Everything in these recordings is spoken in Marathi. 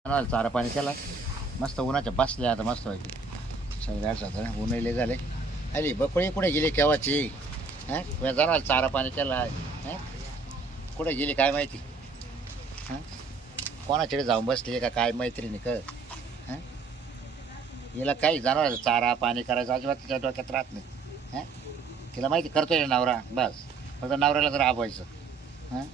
चारा पाणी केला मस्त उन्हाच्या बसल्या आता मस्त व्हायची सगळ्याच उन्हाळे झाले. अरे बकळी कुठे गेली केव्हाची? हां जाणार चारा पाणी केला हां कुठे गेली काय माहिती? हां कोणाकडे जाऊन बसली का काय मैत्रिणी कर? हां हिला काही जाणार चारा पाणी करायचं अजिबात तिच्या डोक्यात राहत नाही. हां तिला माहिती करतोय नवरा बस फक्त नवऱ्याला जर राबवायचं. हां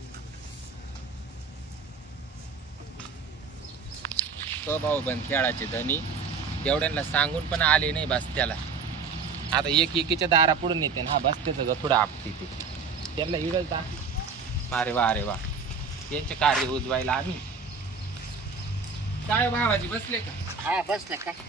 तो भाऊ बंद खेळाचे धनी तेवढ्यांना सांगून पण आले नाही बस त्याला. आता एक एकीच्या दारा पुढून येते ना हा बस त्याचं गथुडं आपते ते त्यांना इडल दा. अरे वा अरे वा त्यांचे कार्य उजवायला आम्ही काय भावाजी बसले का? हां बस ना का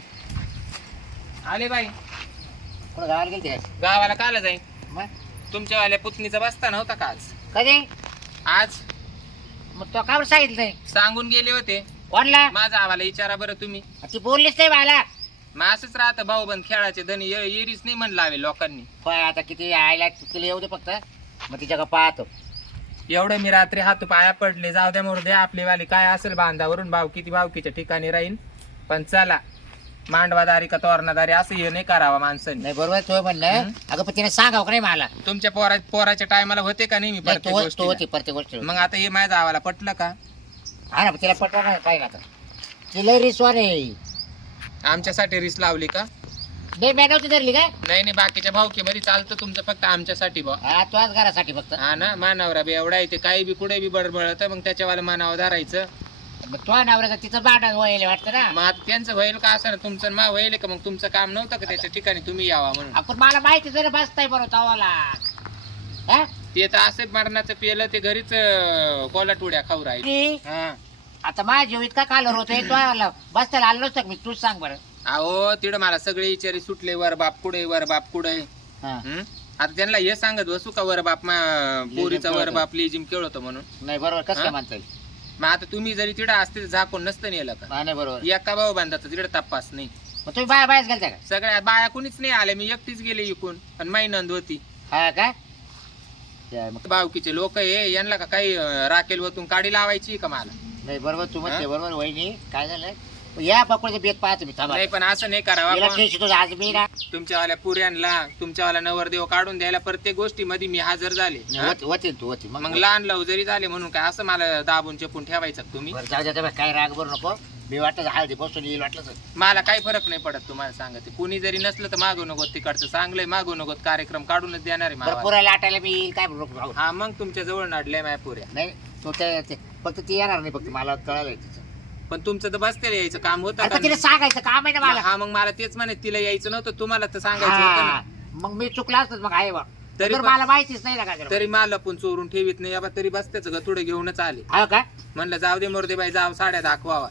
आले बाई कुठं गावाला गेली काय? गावाला काला जाईन. मग तुमच्यावाल्या पुतणीचा बसता नव्हता का आज? कधी? आज मग तो का सांगितलं नाही सांगून गेले होते. कोणला? माझा आवाला विचारा बरं तुम्ही. ती बोललीच नाही मला. मग असंच राहतं भाऊ बंद खेळाचे धनी येरीच नाही म्हणलं हवे लोकांनी. पण आता किती आयला तुला येऊ दे फक्त मग तिच्या का पाहतो. एवढे मी रात्री हात पाया पडले जाऊ द्या मोर द्या आपली वाली काय असेल बांधावरून भाव किती भावकीच्या ठिकाणी राहीन. पण चला मांडवादारी का तोरणादारी असं हे नाही करावा माणसाने. नाही बरोबर तो म्हणलं अगं पण तिने सांगाव का नाही मला? तुमच्या पोराच्या टायमाला होते का नाही मी नाही, प्रत्येक तो गोष्टीला? होती प्रत्येक गोष्ट. मग आता हे माझ्या गावाला पटलं का? हा ना तिला पटवा नाही काय ना आता तिला रिस्वा नाही. आमच्यासाठी रिस लावली का? नाही मी नव्हती धरली काय? नाही नाही बाकीच्या भावकीमध्ये चालतं तुमचं फक्त आमच्यासाठी भाऊ. हा तुझ्याच घरासाठी फक्त. हा ना मानावरा बी एवढा येते काही बी कुठे बी बडबडत मग त्याच्यावाला मानावर धरायचं. मग तुझ्या नवऱ्याचं तिचं भांडण व्हायला वाटतं ना. मग आता त्यांचं होईल का असं ना तुमचं मा होईल का? मग तुमचं काम नव्हतं का त्याच्या ठिकाणी तुम्ही यावा म्हणून? आपण मला माहिती जरी बसताय बरोबर तवाला. हा ते तर असे मरणाचं पिलं ते घरीच कोलाट उड्या खाऊ राहील. ती हा आता माझ्या जीव इतका कालर होतोय तो बसतायला आलो नसतं का मी? तूच सांग बरं. अहो तिकडं मला सगळे विचारी सुटले वर बाप कुठे वर बाप कुठे. हा आता त्यांना हे सांगत बसू का वर बाप पोरीचा वर बाप लिजिम खेळतो म्हणून? नाही बरोबर कसं हा? काय म्हणता येईल? मग आता तुम्ही जरी तिकडं असते तर झाकून नसतं नेलं का? हा नाही बरोबर. एका भाऊ बांधाचा तिकडे तपास नाही. मग तुम्ही बाया बाहेर गेलता का? सगळ्या बाया कुणीच नाही आले मी एकटीच गेले इकून आणि माई नंद होती. हा काय मग बावकीचे लोक हे यांना का काही राखेल वतून काडी लावायची का मला? नाही बरोबर तू म्हणते हा? बरोबर वहिनी काय झालं या पकडचे बेत पाहतो मी थांबा. नाही पण असं नाही करावा. हिला खेळतो आज मी ना. तुमच्यावाल्या पुऱ्यांना तुमच्यावाला नवरदेव काढून द्यायला प्रत्येक गोष्टी मध्ये मी हजर झाले. हा? होती तू होती मग लहान लव जरी झाले म्हणून काय असं मला दाबून चेपून ठेवायचं का तुम्ही? बरं जाऊ द्या तेव्हा, काय राग बरं नको. मी वाटलं हळदी बसून येईल वाटलं. मला काही फरक नाही पडत तुम्हाला सांगते. कुणी जरी नसलं तर मागू नको तिकडचं चांगलंय मागू नको कार्यक्रम काढूनच देणार आहे मला. पुरा लाटायला मी येईल काय बरोबर. हा मग तुमच्या जवळ नाडलंय माझ्या पुऱ्या. नाही तू फक्त ती येणार नाही फक्त मला कळालंय तिचं. पण तुमचं तर बसते यायचं काम होतं आता का? तिला सांगायचं काम आहे ना मला. हा मग मला तेच म्हणे तिला यायचं नव्हतं तुम्हाला तर सांगायचं होतं हा, ना. मग मी चुकला असत मग आहे बा. तरी तर पण- मला माहितीच नाही ना काय. तरी मला पण चोरून ठेवीत नाही बाबा तरी बसत्याच थोडे घेऊनच आले. हा का म्हणलं जाऊ दे मोरदे बाई जाऊ साड्या दाखवावा.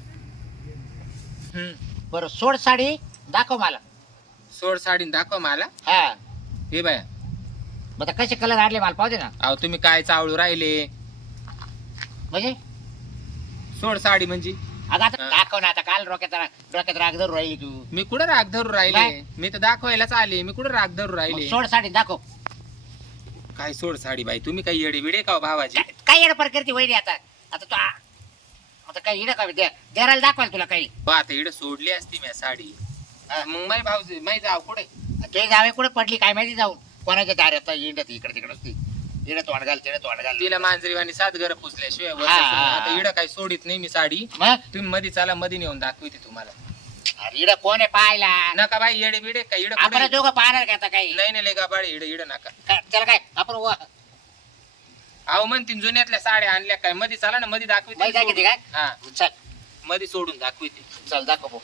बरं सोड साडी दाखव मला. सोड साडी दाखव मला. हा हे बाया मग आता कसे कलर आणले मला पाहू दे ना. अहो तुम्ही काय चावळू राहिले? म्हणजे सोड साडी म्हणजे अगं आता दाखव ना. आता काल डोक्यात राग धरून राहिली तू. मी कुठं राग धरू राहिले? नाही. मी तर दाखवायलाच आले. मी कुठं राग धरू मग राहिले? सोड साडी दाखव. काय सोड साडी बाई तुम्ही काही येडे बिडे का हो भावाजी? काय येणं पर करते वहिनी आता. आता तू आता काही येणं का देराला दाखवायला तुला काही. आता इकडे सोडली असती मी साडी. हा. मग माई भाऊजी माई जाव कुठे? ते जावे कुठे पडली काय माहिती जाऊन कोणाच्या दारात इंडत इकडे तिकडे असती. इकडे तोंड घाल तिकडे तोंड घाल. तिला मांजरीवाणी 7 घर पुसल्याशिवाय हा, हा, हा. आता इकडं काही सोडित नाही मी साडी. मग तुम्ही मध्ये चला मध्ये नेऊन दाखवते तुम्हाला. अरे इकडे कोण आहे पाहायला? नका बाई येडे बिडे का इकडं आपण कुठे? दोघं पाहणार का आता काही? नाही नाही का बाळे इकडे इकडे नका. त्याला काय आपण अहो म्हणतील जुन्यातल्या साड्या आणल्या काय मध्ये चला ना मध्ये माहिती आहे किती दाखवते. काय? हा चल मध्ये सोडून दाखवते. चल दाखव भाऊ.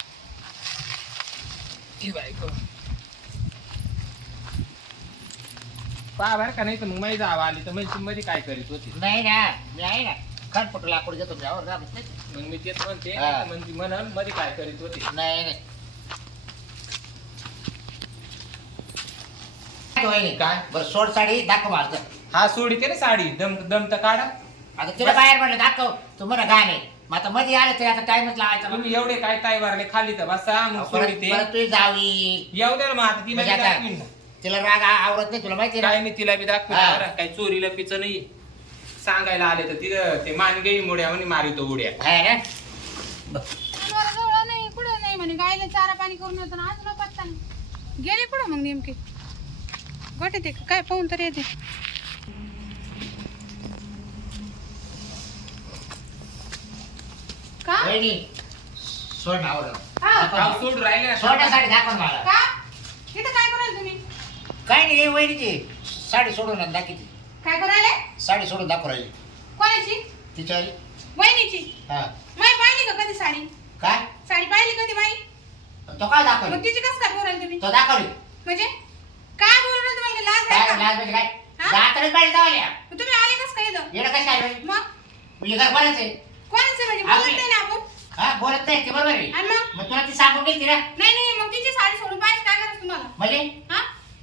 पहा बरं का नाही तर मग माई जावं आली तर म्हणजे मध्ये काय करीत होती? नाही ना मी आहे ना खडपट लाकूड घेतो मी आवर नाही मग मी तेच म्हणते हा. म्हणजे म्हणून मध्ये काय करीत होती? नाही वहिनी. काय? बरं सोड साडी दाखव मला. हा सोडीते ना साडी दम दम तर काढा. आता तिला बाहेर म्हटलं दाखव तू म्हणा काय नाही. मग आता मध्ये आलं तरी आता टाइमच लावायचा. तुम्ही एवढे काय ताई वारले खाली तर बसा मग सोडीते. परत तू जावी येऊ दे ना मग आता तिला म्हणजे बी आता- दाखवीन ना. तिला राग आवरत नाही तुला माहिती काय ना. नाही तिला बी दाखवीन हा. बरं. काही चोरीला पिचं नाही सांगायला आले तर तिथं ते मानगेई मुड्या म्हणे मारितो उड्या. आहे ना जवळ नाही कुठं नाही म्हणे गायला चारा पाणी करून येतो ना अजून पत्ता नाही गेले कुठं मग नेमके गोटे ते काय पाहून तरी येते का सोड ना आवडलं. अहो, सोडून राहिले ना. सोडण्यासाठी दाखव मला. का इथं काय कराल तुम्ही काय नाही हे वहिनीची साडी सोडून आणि दाखवते. काय करायले साडी सोडून दाखव राहिली कोणाची तिच्या आई. वहिनीची हा माई पाहिली का कधी साडी काय साडी पाहिली कधी माई तो काय दाखवली मग तिची कसं काय बोलाल तुम्ही तो दाखवली म्हणजे काय बोलणार तुम्हाला लाज काय आहे का? लाज म्हणजे काय हा? दातच बाहेर जावल्या मग तुम्ही आले कसं काय इथं येणं कसं आहे मग म्हणजे घर बोलायचं आहे कोणाचं म्हणजे आपली. बोलत नाही ना आपण हा बोलत नाही ते बरोबर आहे आणि मग मग तुला ती सांगून गेली ना नाही नाही मग तिची साडी सोडून पाहिजे काय करायचं तुम्हाला म्हणजे हा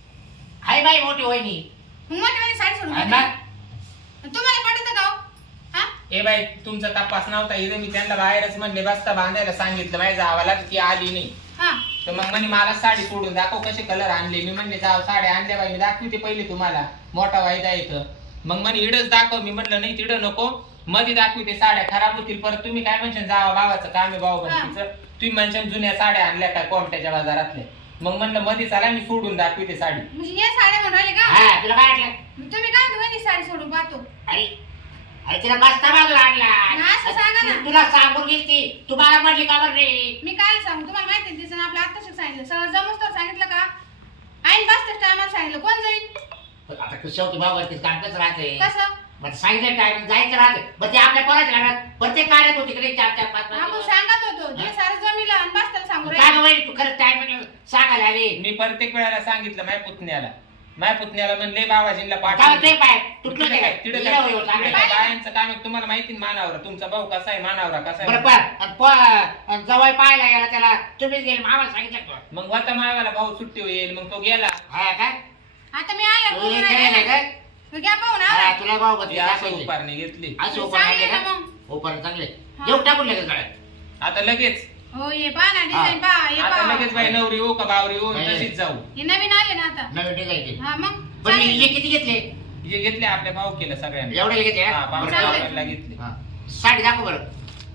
हाय बाई मोठी वहिनी मग मोठी साडी सोडून आणि पाहिजे. मग आणि तुम्हाला पडत का हो? हा ए बाई तुमचा तपास नव्हता इथे मी त्यांना बाहेरच म्हणले बसता बांधायला सांगितलं माझ्या जावाला ती आली नाही हा तर मग म्हणे मला साडी सोडून दाखव कसे कलर आणले मी म्हणले जाव साड्या आणल्या बाई मी दाखवते पहिले तुम्हाला मोठा वायदा इथं मग म्हणे इडच दाखव मी म्हटलं नाही तिडं नको मध्ये दाखवते साड्या खराब होतील परत तुम्ही काय म्हणशाल जावा भावाचं काम आहे भाऊ बहिणीचं तुम्ही म्हणशाल जुन्या साड्या आणल्या काय कोमट्याच्या बाजारातल्या मग म्हणलं मध्ये चला मी सोडून दाखवते साडी म्हणजे हे साड्या म्हणून राहिले का हा तुला काय वाटलं मग तुम्ही काय दोन्ही साडी सोडून पाहतो अरे अरे तिला बसता बाजूला ना, असं सांगा ना. आणला तुला सांगून गेली ती तुम्हाला म्हटली का बरं नाही मी काय सांगू तुम्हाला माहिती आहे तिचं आपल्या आत्ताशिक सांगितलं सगळं जमूस तर सांगितलं का आईन बसतेच टायमाला सांगितलं कोण जाईल आता शेवटी बाबावरती कामच राहते कसं मग सांगितलं टाइम जायचं राहते मग ते आपल्या पोराच्या लागणार प्रत्येक कार्यात होती कडे 4-4 5 आपण सांगत होतो ते सारं जमीला आणि बसताना सांगू काय राहिले बाबा तू खरंच टाइम सांगायला आली मी प्रत्येक वेळेला सांगितलं माझ्या पुतण्याला म्हणले बाबाजींना काय पाठवून ते पाय तुटलं ते काय तिकडे तिकडे होईल, सांगायला. बायांचं काम आहे तुम्हाला माहिती ना मानावरा तुमचा भाऊ कसा आहे मानावरा कसा बरं आहे पण आणि जवळ पाहायला गेला त्याला तुम्हीच गेले मामा सांगितलं का? मग होता मावाला भाऊ सुट्टी होईल मग तो गेला हा काय आता मी आले तू हे केलं काय मग घ्या पाहून हा, आला तुला भाऊ बघ ती असं उपारणी घेतली असं ओपन चांगले आहे ना का मग. ओपन चांगले हा. जेवण टाकून लगेच गळ्यात आता लगेच हो ये पहा ना डिझाईन पहा हे आता पहा लगेच बाई नवरी हो का बावरी हो नाही, तशीच जाऊ हे नवीन आले ना आता नवीन डिझाईनचे हा मग पण चालेल. हे किती घेतले जे घेतले आपल्या भाऊ केलं सगळ्यांना एवढे घेतले हा हा? पावडर चालेल. वापरायला घेतले हा. साडी दाखव बरं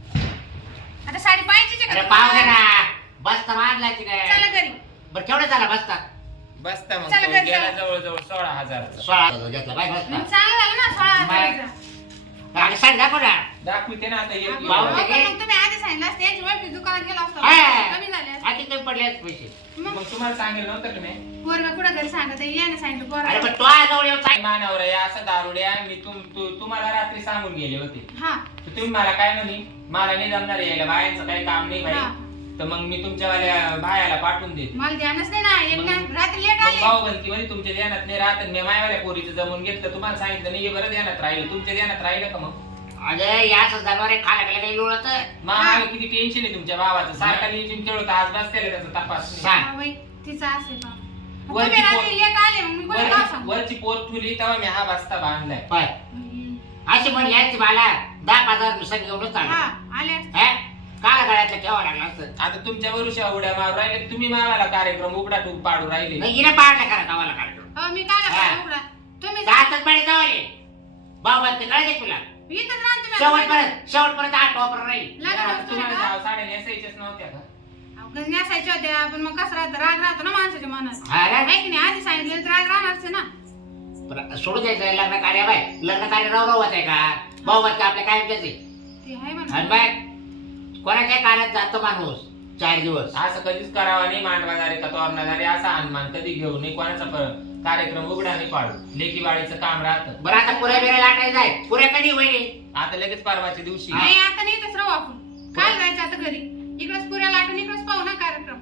आता साडी पाहिजे अरे का पाव दे तुम्हाला? ना बसता बांधला की चला काय घरी बरं केवढा झाला बसता बसता मग चला तो घरी गेला चला. जवळजवळ 16,000 16 घेतला बाय मग बसता चांगलं झालं ना 16,000 आणि साडी दाखव ना दाखवते ना आता एक हा, भाऊ मग ते घे. तुम्ही आधी सांगितलं असतं याची वाटली दुकानात गेला असतो हा. कमी झाले असते. आधी कमी पडले आहेत पैसे मग मग तुम्हाला सांगेल नव्हतं का मी पोरगा कुठं घरी सांगत आहे याने सांगितलं अरे पोरगा पण तो आज जवळ येऊन सांग मानावर आहे असं दारुड्या मी तुम्हाला रात्री सांगून गेले होते हा तर तुम्ही मला काय म्हणे मला नाही जमणार यायला बायांचं काही काम नाही हा. बाई तर मग मी तुमच्यावाल्या बायाला पाठवून देते मला ध्यानच नाही ना एक ना रात्री लेट मग आले भाऊ बनती मध्ये तुमच्या ध्यानात नाही राहत आणि मी मायवाल्या पोरीचं जमून घेतलं तुम्हाला सांगितलं नाही हे बरं ध्यानात राहिलं तुमच्या ध्यानात राहिलं का मग अरे या असं जनावर खायला गेलं काही लोळत मला किती टेन्शन आहे तुमच्या भावाचं सारखा टेन्शन खेळत आज बसतेले त्याचा तपास नाही. सांग. हा, बाई, तिचा असेल बा. मग वरची तुम्ही रात्री पोर- लेट आले मग मी कोणाला नाव सांगू? वरची पोत ठुली तेव्हा मी हा बस्ता बांधलाय पाय हम्म. अशी म्हणली असती मला 10,000 संग घेऊनच हा चालू आले असते. हे काला गळ्यातलं ठेवावं लागलं असतं आता तुमच्या वरुषा उड्या मारू राहिले तुम्ही मावाला कार्यक्रम उघडा टूक पाडू राहिले नाही हिने पाडला करा गावाला काढतो हो, मी काय हा. करणार उघडा तुम्ही जातच पाणी जावले भाऊ बघते कळते तुला इथंच राहा तुम्ही. शेवटपर्यंत 8 वापर राहील लग्न आता होतं तुम्हाला ना का? जाव साड्या नेसायच्याच नव्हत्या का अहो, घरी नेसायच्या होत्या पण मग कसं राहतं राग राहतो ना माणसाच्या मनात हा रे? आहे की नाही आधी सांगितलं तर राग राहणारच आहे ना पण सोडू द्यायचं लग्न कार्य बाय लग्न कार्य राव राव आहे का भाऊ बघते आपल्या काय त्याचे ते आहे आणि म्हणा बाय कोणाच्या कार्यात जातो माणूस 4 दिवस असं कधीच करावा नाही मांडवादारी का तोरणादारी असा अनुमान कधी घेऊ नये कोणाचा कार्यक्रम उघडा नाही पाडू लेकी बाळीचं काम राहतं बरं आता पुऱ्या बिऱ्या लाटायला जाय पुऱ्या कधी होईल आता लगेच परवाच्या दिवशी नाही आता नाही इथंच राहू आपण काय जायचं आता घरी इकडेच पुऱ्या लाटून इकडेच पाहू ना कार्यक्रम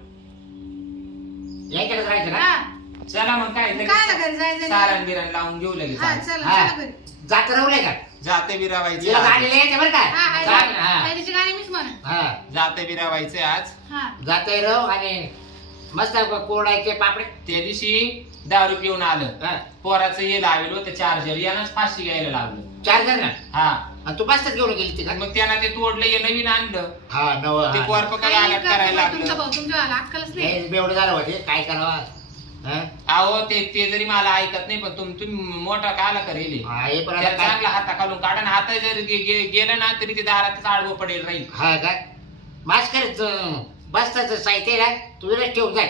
यायच्याकडे राहायचं ना हा चला मग काय लगेच काय घरी जायचं सारण बिरण लावून घेऊ लगेच हा आज. चला हा. चला घरी जात राहू का जाते बिरावायचे तिला आज. गाडीला यायचं बरं हा का हा जात- हा. पहिलीची गाणी मीच म्हणा हा जाते बिरावायचे आज हा जातोय राव आणि मस्त कोरडायचे पापडे त्या दिवशी दारू पिऊन आलं हा पोराचं ये लावेल होतं चार्जर यानंच फाशी घ्यायला लागलं 4 जण ना हा आणि तू बसतात घेऊन गेली ती का मग त्यानं ते तोडलं हे नवीन आणलं हा नव ते पोर काय काही आलात करा करायला बाबा, तुमचा लागलं भाऊ तुमच्या भावाला अक्कलच नाही बेवड झालं होते काय करावा हा? अहो ते जरी मला ऐकत नाही पण तुम्ही मोठा काला करेल हा, हे पण आता त्याला काय चांगला हाता खालून काढा ना हात जर गेलं ना तरी ते दारातच आडवं पडेल राहील हा काय मास्क करत बसताच साहित्य ना तू विरच ठेवून जाय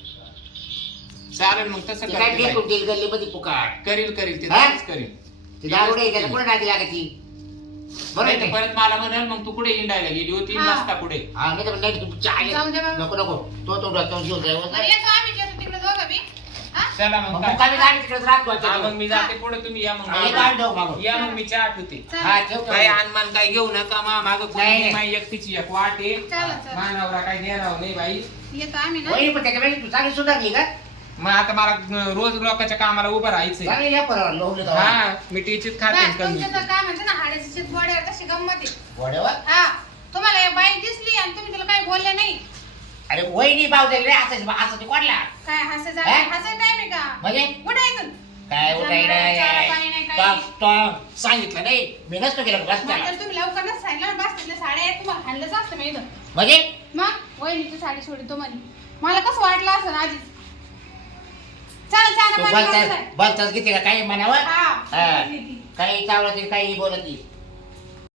चालेल मग तसं ते काय करते फेकून बाई. देईल गल्लीमध्ये पुकार करील करील ते हा? तसंच करील ते दारुडे त्याला कुठे नादी लागती बरोबर नाही तर आहे? परत मला म्हणाल मग तू कुठे इंडायला गेली होती हा. नसता कुठे हा मी तर नाही चहा जाऊ दे बाबा. नको नको तो घेऊन जाय बरं, येतो आम्ही जेवतो तिकडे दोघं बी. हा? चला मग मग काय मुक्कामी गाडी तिकडे राहतो हा, मग मी जाते पुढे तुम्ही या मग हा, ये गाडी जाऊ मागं. या मग मी चहा ठेवते चला. हा ठेव काही ठेव. अनमान काही घेऊ नका माग नाही, नाही. माझी एकटीची एक वाट आहे चला, चला. मानवरा काही देणार नाही बाई येतो आम्ही ना. वहिनी पण त्याच्यापेक्षा तू चांगली सुधारली का मग आता मला रोज लोकांच्या कामाला उभं राहायचंय चांगली या परवा लोकले तर हा मी टीचीत खाते बस, तुमचं तर काय म्हणते ना हाडाची शेत गोड्यावर कशी गंमत आहे. वड्यावर हा तुम्हाला एक बाई दिसली आणि तुम्ही तिला काही बोलले नाही. अरे वहिनी भाव जाईल रे असं ते कोणला काय हसायचं हा? हसायचं टाइम आहे का? म्हणजे उठा इथून. काय उठाय चारा पाणी नाही, काही. सांगितलं नाही मी नसतो केलं बस त्याला नंतर तुम्ही लवकरच सांगितलं बस तिथल्या साड्या आहेत तुम्हाला हाणलंच असतं मी इथं. म्हणजे मग वहिनीची साडी सोडी तो म्हणे मला कसं वाटलं असं आधीच. चला तू चारा पाणी करून जाय. बोलताच किती का काही म्हणावं हा, हा. बोलली ती. काही चावलं तरी काही बोलत नाही.